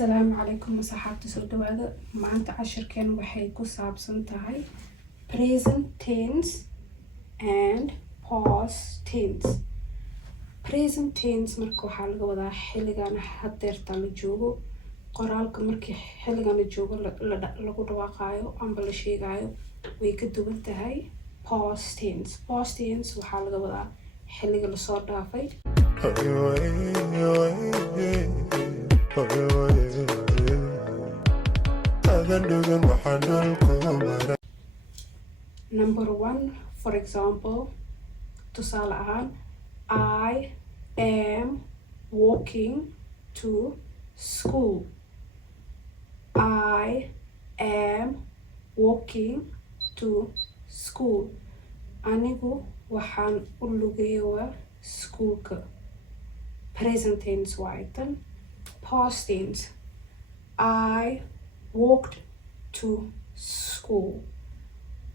السلام عليكم صحابتي soo dhawaada maanta cashirkeen waxay ku saabsan tahay present tense and past tense. Present tense marka waxaa laga wadaa xilligan hadeerta la joogo, qoraalka markii xilligan la joogo lagu dhawaaqayo amba la sheegayo way ka duwan tahay past tense. Past tense waxaa laga wadaa xilliga la soo dhaafay. Number 1, for example, tusaale ahaan, I am walking to school. I am walking to school. Anigu waxaan u lugeeyaa schoolka. Present tense waaye tan. Past tense, I walked to school.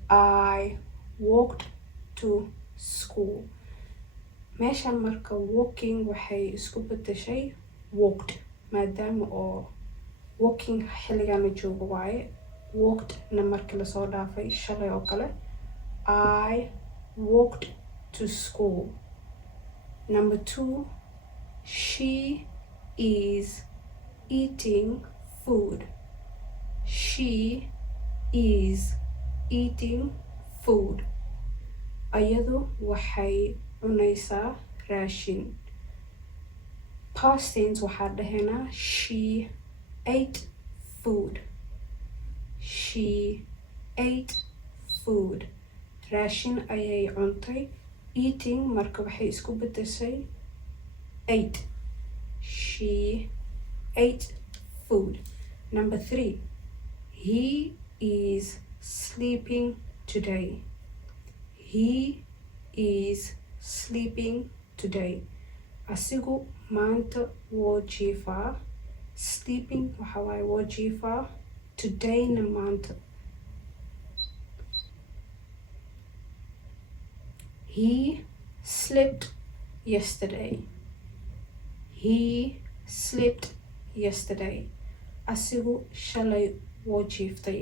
I walked to school. Meeshan marka walking waxay isku bedeshay walked, maadaama oo walking xilligan la joogo waaye, walked na markii lasoo dhaafay shalay oo kale. I walked to school. Number 2, she is eating food. She is eating food. Ayadu waxay cunaysaa raashin. Past tense waxaa dhahaynaa she ate food. She ate food. Raashin ayay cuntay. Eating marka waxay isku bedeshay ate. She ate food. Number 3, he is sleeping today. He is sleeping today. Asigu maanta wuu jiifaa. Sleeping waxa waaye wuu jiifaa. Today na maanta. He slept yesterday. He slept yesterday. Asigu shalay wuu jiiftay.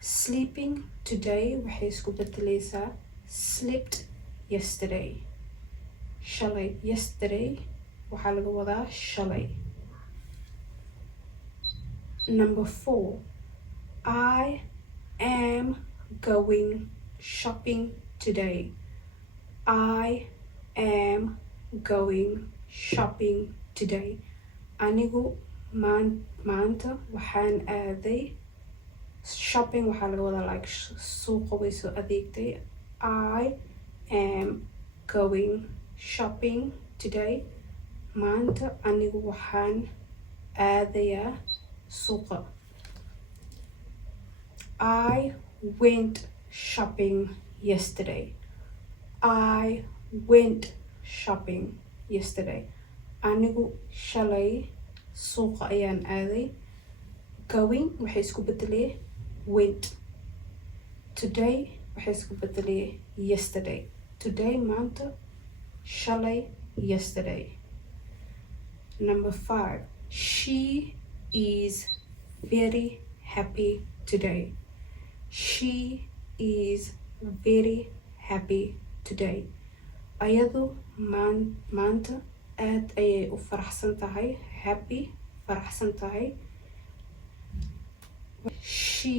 Sleeping today waxay isku bedelaysaa slept yesterday. Shalay, yesterday waxaa laga wadaa shalay. Number 4, I am going shopping today. I am going shopping today. Anigu maanta waxaan aaday shopping. waxaa laga wadaa like suuqa way soo adeegtay. I am going shopping today. Maanta anigu waxaan aadayaa suuqa. I went shopping yesterday. I went shopping yesterday. Anigu shalay suuqa ayaan aaday. Going waxay isku bedelee went. Today waxay isku bedelee yesterday. Today maanta, shalay yesterday. Number 5, she is very happy today. She is very happy today. Ayadu maanta aad ayay u faraxsan tahay. Happy, faraxsan tahay. She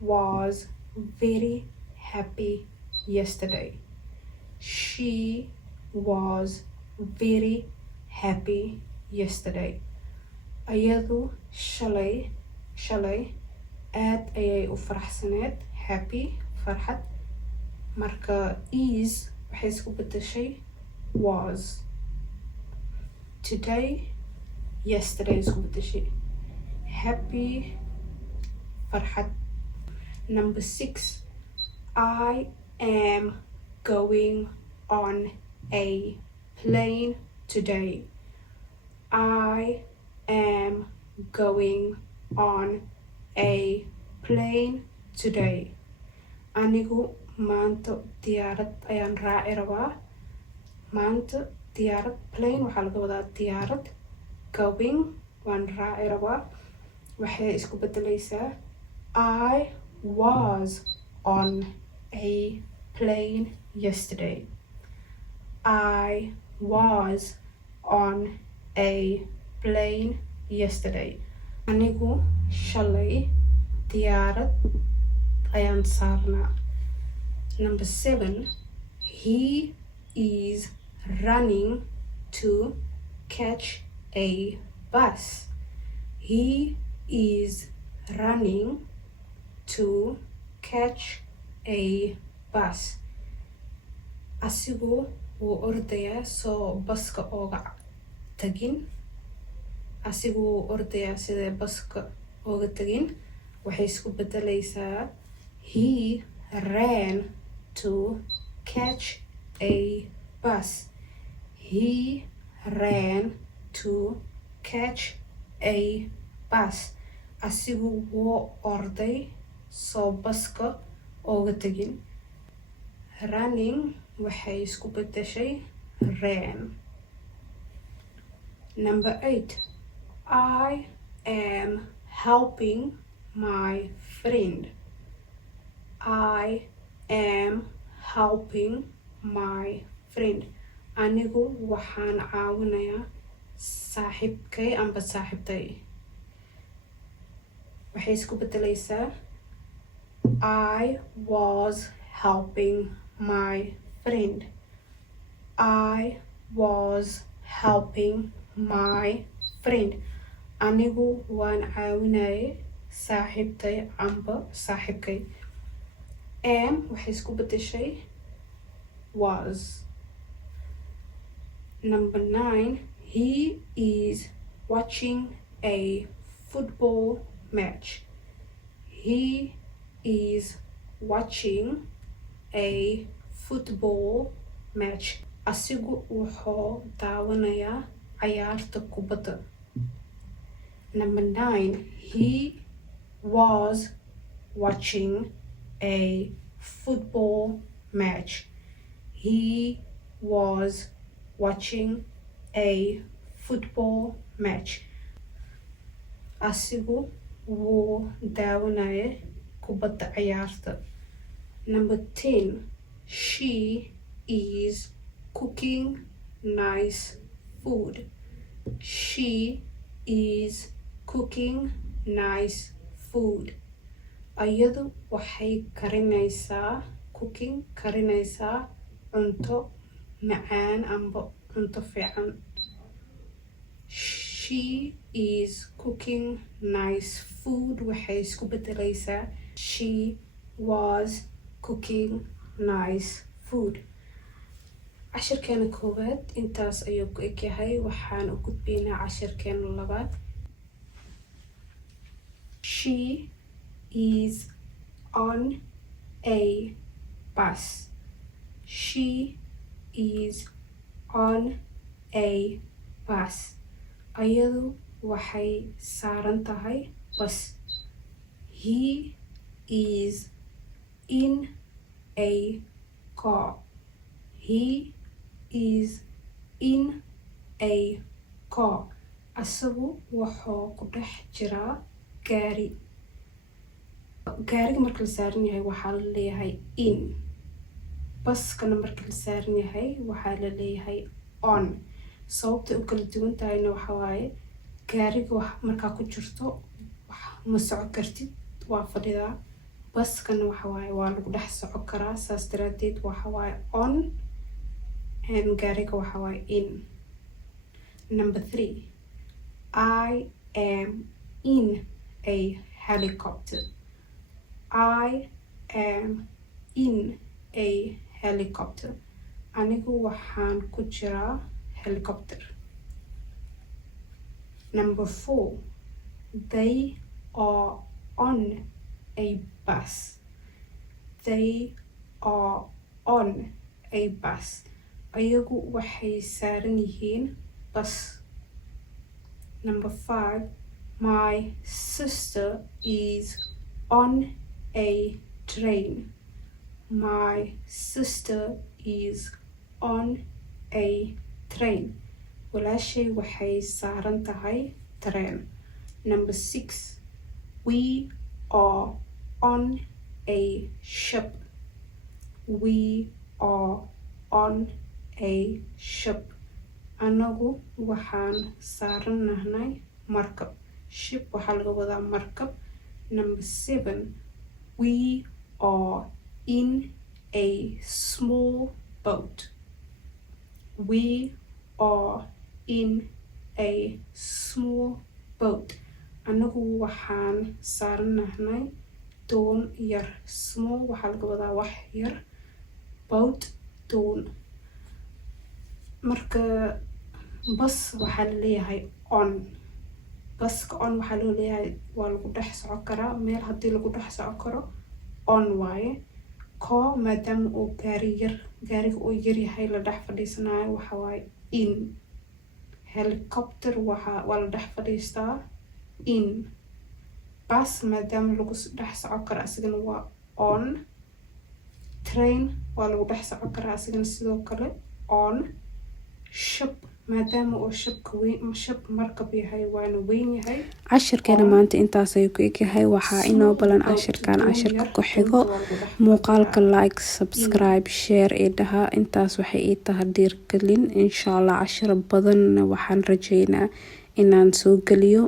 was very happy yesterday. She was very happy yesterday. Ayadu shalay aad ayay u faraxsaneed. Happy, farxad. Marka is waxay isku bedeshay was. Today, yesterday isku bedeshay happy, farxad. Number 6, I am going on a plane today. I am going on a plane today. Anigu maanta diyaarad ayaan raaci rabaa. Maanta diyaarad, plane waxaa laga wadaa diyaarad. Going waan raaci rabaa. waxay isku bedelaysaa I was on a plane yesterday. I was on a plane yesterday. anigu shalay diyaarad ayaan saarnaa. Number 7, he is running to catch a bus. He is running to catch a bus. asigu wuu ordayaa soo baska ooga tagin. asigu wuu ordayaa sidee baska ooga tagin. waxay isku bedelaysaa he ran to catch a bus. He ran to catch a bus. asigu wuu orday soo baska ooga tagin. running waxay isku bedeshay ran. Number 8, I am helping my friend. I am helping my friend. anigu waxaan caawinayaa saaxiibkay amba saaxiibtay. waxay isku bedelaysaa I was helping my friend. I was helping my friend. anigu waan caawinayay saaxiibtay amba saaxiibkay. am waxay isku bedeshay was. Number 9, he is watching a football match. He is watching a football match. asigu wuxuu daawanayaa ciyaarta kubadda. Number 9, he was watching a football match. He was watching a football match. asigu wuu daawanaya kubadda ciyaarta. Number 10, she is cooking nice food. She is cooking nice food. ayadu waxay karinaysaa karinaysaa cunto macaan amba cunto fiican. She is cooking nice food. waxay isku bedelaysaa she was cooking nice food. cashirkeena koowaad intaas ayuu ku egyahay. waxaan u gudbaynaa cashirkeena labaad. She is on a bus. She is on a bus. ayadu waxay saaran tahay bus. He is in a car. He is in a car. asagu wuxuu ku dhex jiraa gaari. gaariga marka la saaran yahay waxaa la leeyahay in. baskana marka la saaran yahay waxaa la leeyahay on. sababta u kala duwan tahayna waxa waaye gaariga markaa ku jirto ma soco kartid, waa fadhidaa. baskana waxa waaye waa lagu dhex soco karaa. saas daraadeed waxa waaye on and gaariga waxa waaye in. Number 3, I am in a helicopter. I am in a helicopter. anigu waxaan ku jiraa helicopter. Number 4, they are on a bus. They are on a bus. ayagu waxay saaran yihiin bus. Number 5, my sister is on a train. My sister is on a train. walaashay waxay saaran tahay train. Number 6, we are on a ship. We are on a ship. Anagu waxaan saaranahay markab. Ship waxaa laga wadaa markab. Number 7, we are in a small boat. We are in a small boat. Anagu waxaan saaranahay doon yar. Small waxaa laga wadaa wax yar. Boat, doon. Marka bus waxaa laleeyahay on. Buska on waxaa loo leeyahay waa lagu dhex socon karaa. Meel haddii lagu dhex socon karo on waaye. Koo maadaama uu gaariga uu yaryahay la dhex fadhiisanayo waxaa waaye in. Helicopter waa la dhex fadhiistaa in. Bus maadaama lagu dhex socon karo asigana waa on. Train waa lagu dhex socon karaa asigana sidoo kale on. Ship maadaama uu ship markab yahay waana weyn yahay. Cashirkeena maanta intaas ayuu ku egyahay. Waxaa inoo balan cashirka ku xigo. Muuqaalka like, subscribe, share ee dhaha. Intaas waxay ii tahay dhiirgelin. Insha Allah cashir badan waxaan rajeynaa inaan soo geliyo.